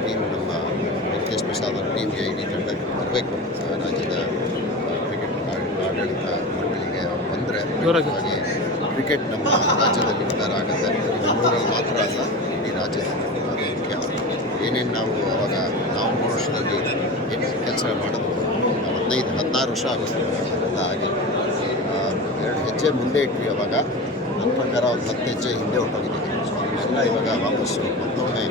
Team ನಮ್ಮ ವೆಂಕಟೇಶ್ ಪ್ರಸಾದ್ ಅವ್ರ ಟೀಮ್ಗೆ ಇಡೀ ತಂಡಕ್ಕೆ ಬರಬೇಕು ರಾಜ್ಯದ ಕ್ರಿಕೆಟ್ ಆಡಳಿತ ಮಂಡಳಿಗೆ ಅವ್ರು ಬಂದರೆ ಹಾಗೆ ಕ್ರಿಕೆಟ್ ನಮ್ಮ ರಾಜ್ಯದಲ್ಲಿ ಉದ್ಧಾರ ಆಗುತ್ತೆ ನಮ್ಮೂರಲ್ಲಿ ಮಾತ್ರ ಅಲ್ಲ ಇಡೀ ರಾಜ್ಯದಲ್ಲಿ ಏನೇನು ನಾವು ಅವಾಗ ನಾವು ಮೂರು ವರ್ಷದಲ್ಲಿ ಏನೇನು ಕೆಲಸ ಮಾಡೋದು ಹದಿನೈದು ಹದಿನಾರು ವರ್ಷ ಆಗುತ್ತೆ ಅದೆಲ್ಲ ಆಗಿ ಎರಡು ಹೆಜ್ಜೆ ಮುಂದೆ ಇಟ್ವಿ ಅವಾಗ ನನ್ನ ಪ್ರಕಾರ ಒಂದು ಹತ್ತು ಹೆಜ್ಜೆ ಹಿಂದೆ ಹೊರಟೋಗಿದ್ದೀವಿ ಸೊ ಅದನ್ನೆಲ್ಲ ಇವಾಗ ವಾಪಸ್ಸು ಮತ್ತೊಮ್ಮೆ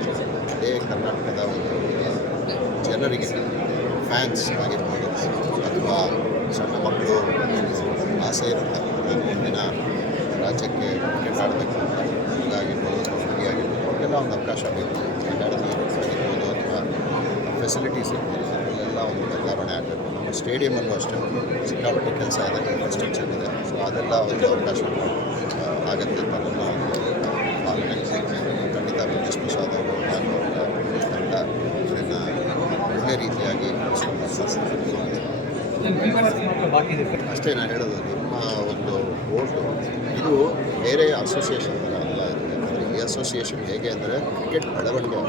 ಜನರಿಗೆ ಫ್ಯಾನ್ಸ್ ಆಗಿರ್ಬೋದು, ಅಥವಾ ಸಣ್ಣ ಮಕ್ಕಳು ಆಸೆ ಇರುತ್ತೆ. ನಾನು ಮುಂದಿನ ರಾಜ್ಯಕ್ಕೆ ಕ್ರಿಕೆಟ್ ಆಡಬೇಕು ಅಂತ. ಆಗಿರ್ಬೋದು ಹುಡುಗಿ ಆಗಿರ್ಬೋದು, ಅವ್ರಿಗೆಲ್ಲ ಒಂದು ಅವಕಾಶ ಬೇಕು. ಅಕಾಡೆಮಿ ಆಗಿರ್ಬೋದು, ಅಥವಾ ಫೆಸಿಲಿಟೀಸ್ ಇರ್ಬೋದು ಅದರಲ್ಲೆಲ್ಲ ಒಂದು ಬದಲಾವಣೆ ಆಗಬೇಕು. ನಮ್ಮ ಸ್ಟೇಡಿಯಮಲ್ಲೂ ಅಷ್ಟೇ, ಸಿಕ್ಕಾಪಟ್ಟೆ ಕೆಲಸ ಇದೆ ಇನ್ಫ್ರಾಸ್ಟ್ರಕ್ಚರ್ ಇದೆ. ಸೊ ಅದೆಲ್ಲ ಒಂದು ಅವಕಾಶ ಆಗತ್ತೆ ಅಂತ ನನ್ನ ಒಂದು ಭಾವನೆ ಖಂಡಿತ ವೆಂಕಟೇಶ್ ಪ್ರಸಾದ್ ಅವರು ಹಾಗೂ ಅವರ ತಂಡ ಇದನ್ನು ಒಳ್ಳೆ ರೀತಿಯಾಗಿ ಅಷ್ಟೇ ನಾನು ಹೇಳೋದು, ನಿಮ್ಮ ಒಂದು ಓಟು ಇದು ಬೇರೆ ಅಸೋಸಿಯೇಷನ್ ಥರ ಅಲ್ಲ. ಯಾಕಂದರೆ ಈ ಅಸೋಸಿಯೇಷನ್ ಹೇಗೆ ಅಂದರೆ ಕ್ರಿಕೆಟ್ ಬೆಳವಣಿಗೆ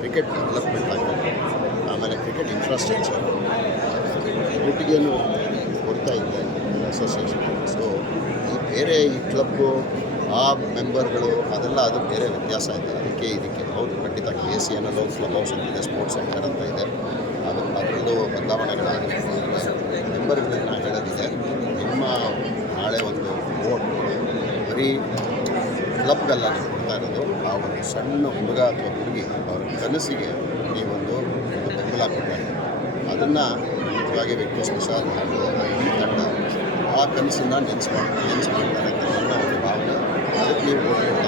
ಕ್ರಿಕೆಟ್ ಡೆವಲಪ್ಮೆಂಟ್ ಆಗಬೇಕು. ಆಮೇಲೆ ಕ್ರಿಕೆಟ್ ಇನ್ಫ್ರಾಸ್ಟ್ರಕ್ಚರ್ ಒಟ್ಟಿಗೆಯನ್ನು ಕೊಡ್ತಾ ಇದೆ ಅಸೋಸಿಯೇಷನ್ ಸೊ ಈ ಬೇರೆ ಈ ಕ್ಲಬ್ಬು ಆ ಮೆಂಬರ್ಗಳು ಅದೆಲ್ಲ ಅದು ಬೇರೆ ವ್ಯತ್ಯಾಸ ಇದೆ. ಅದಕ್ಕೆ ಇದಕ್ಕೆ ಹೌದು, ಖಂಡಿತ ಕೆ ಎ ಸಿ ಅನ್ನೋದು ಕ್ಲಬ್ ಹೌಸ್ ಅಂತ ಇದೆ ಸ್ಪೋರ್ಟ್ಸ್ ಸೆಂಟರ್ ಅಂತ ಇದೆ. ಅದು ಅದರಲ್ಲೂ ಬದಲಾವಣೆಗಳಾಗಿರ್ಬೋದು ಮೆಂಬರ್ಗಳಿಗೆ ಮೆಂಬರ್ಗಳನ್ನ ಹೇಳೋದಿದೆ. ನಿಮ್ಮ ನಾಳೆ ಒಂದು ವೋಟ್ ಬರೀ ಕ್ಲಬ್ಗೆಲ್ಲ ನೀವು ಕೊಡ್ತಾ ಇರೋದು, ಆ ಒಂದು ಸಣ್ಣ ಹುಡುಗ ಅಥವಾ ಹುಡುಗಿ ಅವರ ಕನಸಿಗೆ ನೀವೊಂದು ಒಂದು ಬೆಂಬಲ ಕೊಡ್ತಾರೆ ಅದನ್ನು ವೆಂಕಟೇಶ್ ಪ್ರಸಾದ್ ಹಾಗೂ ಈ ತಂಡ ಆ ಕನಸನ್ನು ನೆನೆಸ್ಕೊಂಡು ನೆನೆಸ್ಕೊಳ್ತಾರೆ ಅಂತ ನನ್ನ ಒಂದು ಭಾವನೆ. ಅದಕ್ಕೆ ನೀವು vote ಕೊಡ್ತಾ